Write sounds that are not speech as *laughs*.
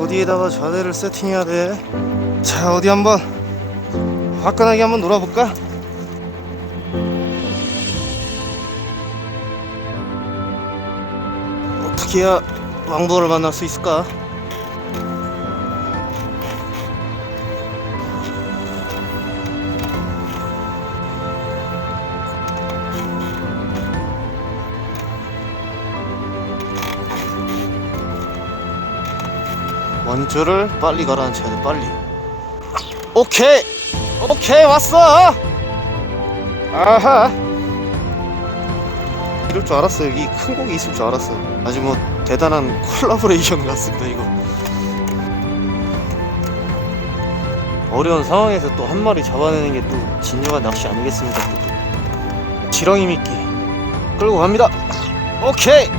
어디에다가 좌대를 세팅해야 돼? 자 어디 한번 화끈하게 한번 놀아볼까? 어떻게 해야 왕도를 만날 수 있을까? 원줄을 빨리 가라앉혀야 돼 빨리. 오케이! 오케이 왔어! 아하! 이럴 줄 알았어 여기 큰 고기 있을 줄 알았어 아주 뭐 대단한 콜라보레이션 *laughs* 같습니다 이거. 어려운 상황에서 또 한 마리 잡아내는 게 또 진정한 낚시 아니겠습니까? 또 지렁이 미끼 끌고 갑니다. 오케이